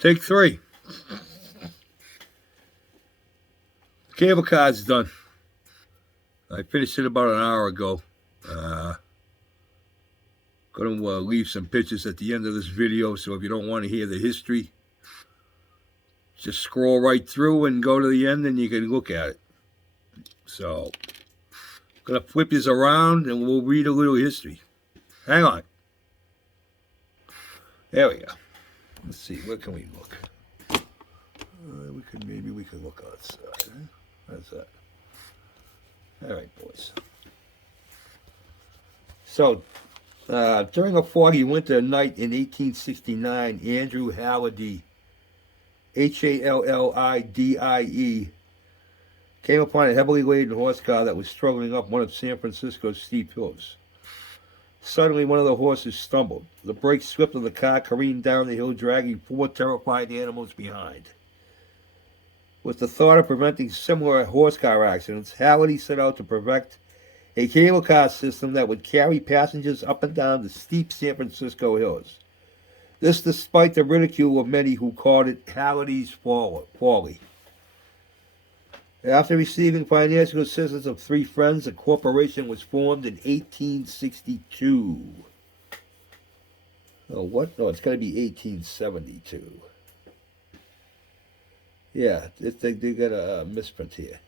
Take three. Cable car's done. I finished it about an hour ago. Going to leave some pictures at the end of this video, so if you don't want to hear the history, just scroll right through and go to the end and you can look at it. So, I'm going to flip this around and we'll read a little history. Hang on. There we go. Let's see, where can we look? Maybe we could look outside. How's that? All right, boys. So, during a foggy winter night in 1869, Andrew Hallidie, Hallidie, came upon a heavily laden horse car that was struggling up one of San Francisco's steep hills. Suddenly, one of the horses stumbled. The brakes slipped and the car careened down the hill, dragging 4 terrified animals behind. With the thought of preventing similar horse car accidents, Hallidie set out to perfect a cable car system that would carry passengers up and down the steep San Francisco hills. This despite the ridicule of many who called it Hallidie's folly. After receiving financial assistance of 3 friends, a corporation was formed in 1862. Oh, what? No, it's got to be 1872. Yeah, they got a misprint here.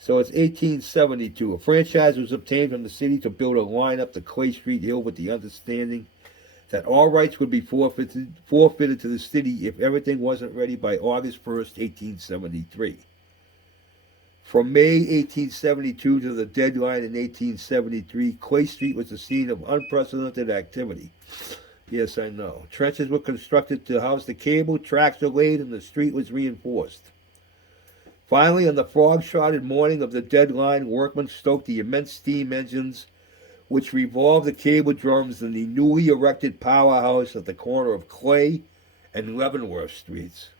So it's 1872. A franchise was obtained from the city to build a line up the Clay Street Hill with the understanding that all rights would be forfeited to the city if everything wasn't ready by August 1st, 1873. From May 1872 to the deadline in 1873, Clay Street was the scene of unprecedented activity. Yes, I know. Trenches were constructed to house the cable, tracks were laid, and the street was reinforced. Finally, on the fog-shrouded morning of the deadline, workmen stoked the immense steam engines which revolved the cable drums in the newly erected powerhouse at the corner of Clay and Leavenworth Streets.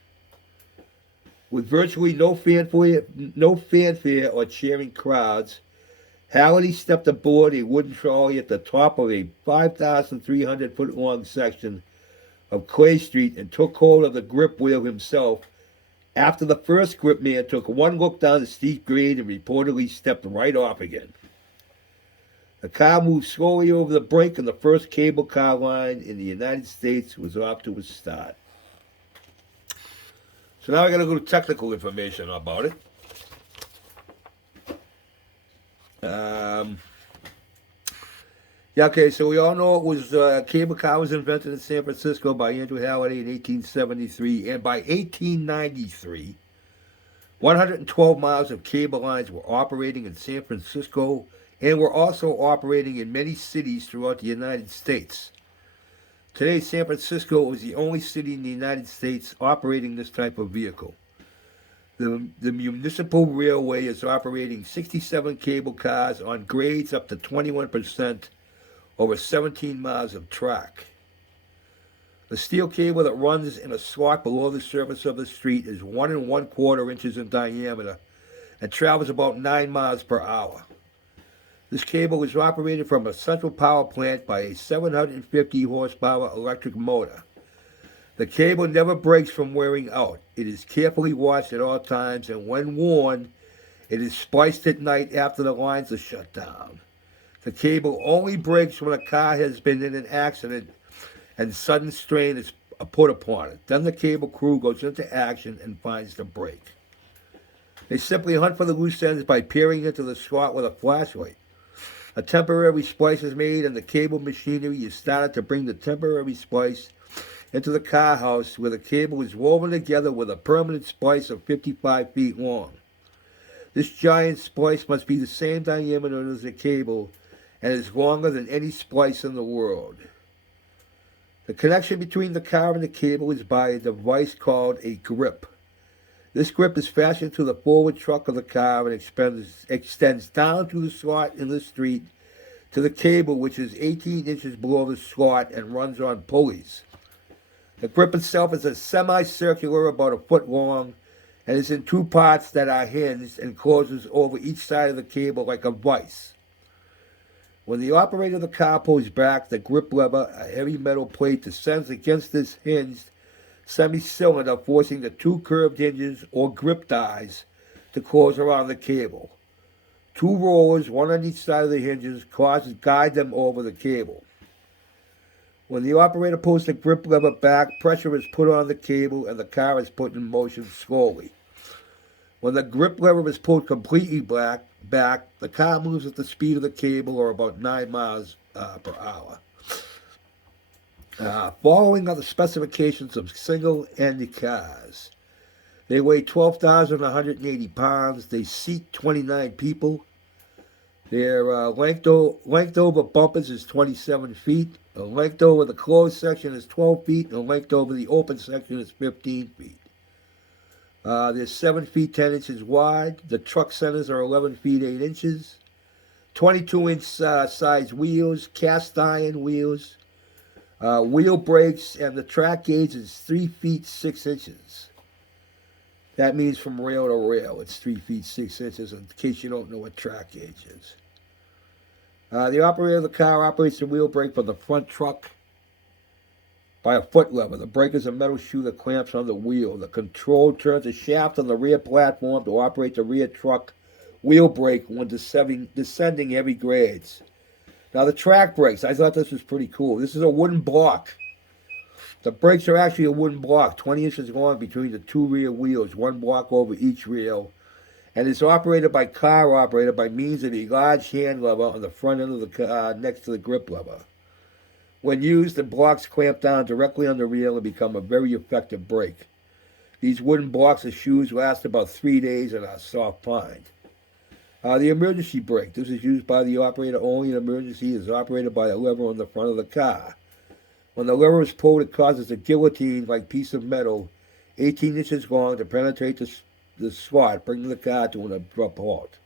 With virtually no fanfare or cheering crowds, Hallidie stepped aboard a wooden trolley at the top of a 5,300-foot-long section of Clay Street and took hold of the grip wheel himself after the first grip man took one look down the steep grade and reportedly stepped right off again. The car moved slowly over the brink and the first cable car line in the United States was off to a start. So now I got a little technical information about it. Okay, so we all know it was cable car was invented in San Francisco by Andrew Hallidie in 1873, and by 1893, 112 miles of cable lines were operating in San Francisco and were also operating in many cities throughout the United States. Today, San Francisco is the only city in the United States operating this type of vehicle. The municipal railway is operating 67 cable cars on grades up to 21% over 17 miles of track. The steel cable that runs in a slot below the surface of the street is 1 1/4 inches in diameter and travels about 9 miles per hour. This cable is operated from a central power plant by a 750 horsepower electric motor. The cable never breaks from wearing out. It is carefully watched at all times, and when worn, it is spliced at night after the lines are shut down. The cable only breaks when a car has been in an accident and sudden strain is put upon it. Then the cable crew goes into action and finds the break. They simply hunt for the loose ends by peering into the slot with a flashlight. A temporary splice is made and the cable machinery is started to bring the temporary splice into the car house where the cable is woven together with a permanent splice of 55 feet long. This giant splice must be the same diameter as the cable and is longer than any splice in the world. The connection between the car and the cable is by a device called a grip. This grip is fastened to the forward truck of the car and extends down through the slot in the street to the cable, which is 18 inches below the slot and runs on pulleys. The grip itself is a semicircular, about a foot long, and is in 2 parts that are hinged and closes over each side of the cable like a vise. When the operator of the car pulls back the grip lever, a heavy metal plate descends against this hinged semi-cylinder, forcing the two curved hinges or grip dies to close around the cable. Two rollers, one on each side of the hinges, guide them over the cable. When the operator pulls the grip lever back, pressure is put on the cable and the car is put in motion slowly. When the grip lever is pulled completely back, the car moves at the speed of the cable, or about 9 miles per hour. Following are the specifications of single-ended cars. They weigh 12,180 pounds. They seat 29 people. Their length over bumpers is 27 feet. The length over the closed section is 12 feet. And the length over the open section is 15 feet. They're 7 feet 10 inches wide. The truck centers are 11 feet 8 inches. 22-inch size wheels, cast iron wheels. Wheel brakes, and the track gauge is 3 feet 6 inches. That means from rail to rail, it's 3 feet 6 inches, in case you don't know what track gauge is. The operator of the car operates the wheel brake for the front truck by a foot lever. The brake is a metal shoe that clamps on the wheel. The control turns a shaft on the rear platform to operate the rear truck wheel brake when descending heavy grades. Now the track brakes, I thought this was pretty cool. This is a wooden block. The brakes are actually a wooden block, 20 inches long between the two rear wheels, one block over each rail, and it's operated by car operator by means of a large hand lever on the front end of the car next to the grip lever. When used, the blocks clamp down directly on the reel and become a very effective brake. These wooden blocks of shoes last about 3 days and are soft pine. The emergency brake. This is used by the operator only in emergency. It is operated by a lever on the front of the car. When the lever is pulled, it causes a guillotine-like piece of metal 18 inches long to penetrate the slot, bringing the car to an abrupt halt.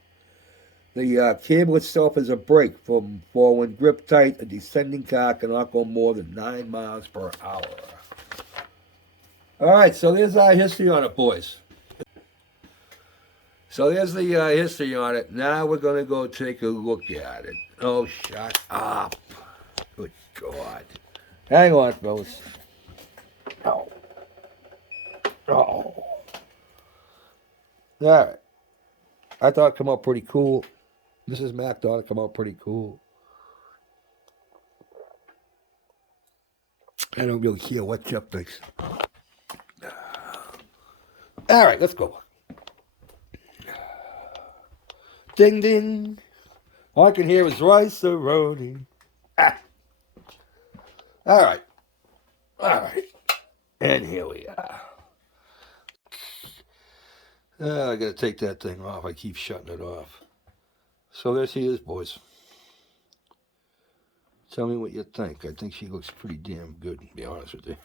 The cable itself is a brake for when gripped tight, a descending car cannot go more than 9 miles per hour. All right, so there's our history on it, boys. So there's the history on it. Now we're going to go take a look at it. Oh, shut up. Good God. Hang on, fellas. Oh. All right. I thought it came out pretty cool. Mrs. Mac thought it came out pretty cool. I don't really care what Jeff thinks. All right, let's go. Ding, ding. All I can hear is rice-a-roni. Ah. All right. And here we are. I got to take that thing off. I keep shutting it off. So there she is, boys. Tell me what you think. I think she looks pretty damn good, to be honest with you.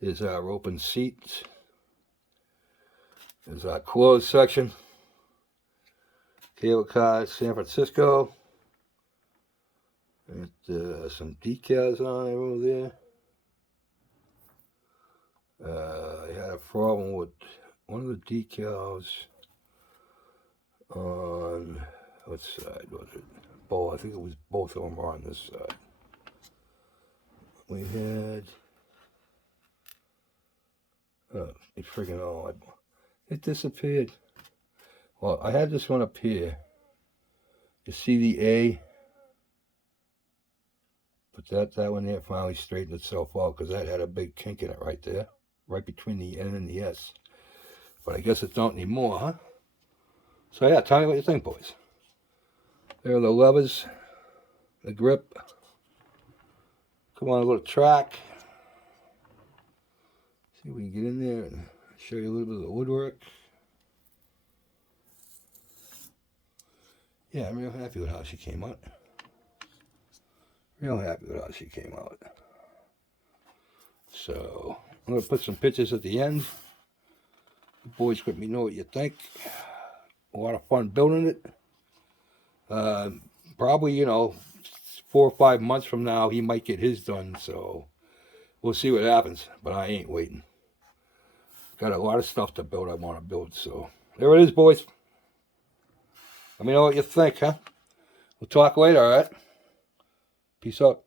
There's our open seats. There's our closed section. Cable car, San Francisco. And some decals on over there. I had a problem with one of the decals on, what side was it? Both. I think it was both of them were on this side. We had, it's freaking odd. It disappeared. Well, I had this one up here. You see the A? But that one there finally straightened itself out because that had a big kink in it right there. Right between the N and the S. But I guess it don't anymore, huh? So yeah, tell me what you think, boys. There are the levers, the grip. Come on, a little track. See if we can get in there and show you a little bit of the woodwork. Yeah, I'm real happy with how she came out. Real happy with how she came out. So, I'm going to put some pictures at the end. You boys let me know what you think. A lot of fun building it. Probably, 4 or 5 months from now, he might get his done. So, we'll see what happens. But I ain't waiting. Got a lot of stuff to build I want to build. So, there it is, boys. Let me know what you think, huh? We'll talk later, all right? Peace out.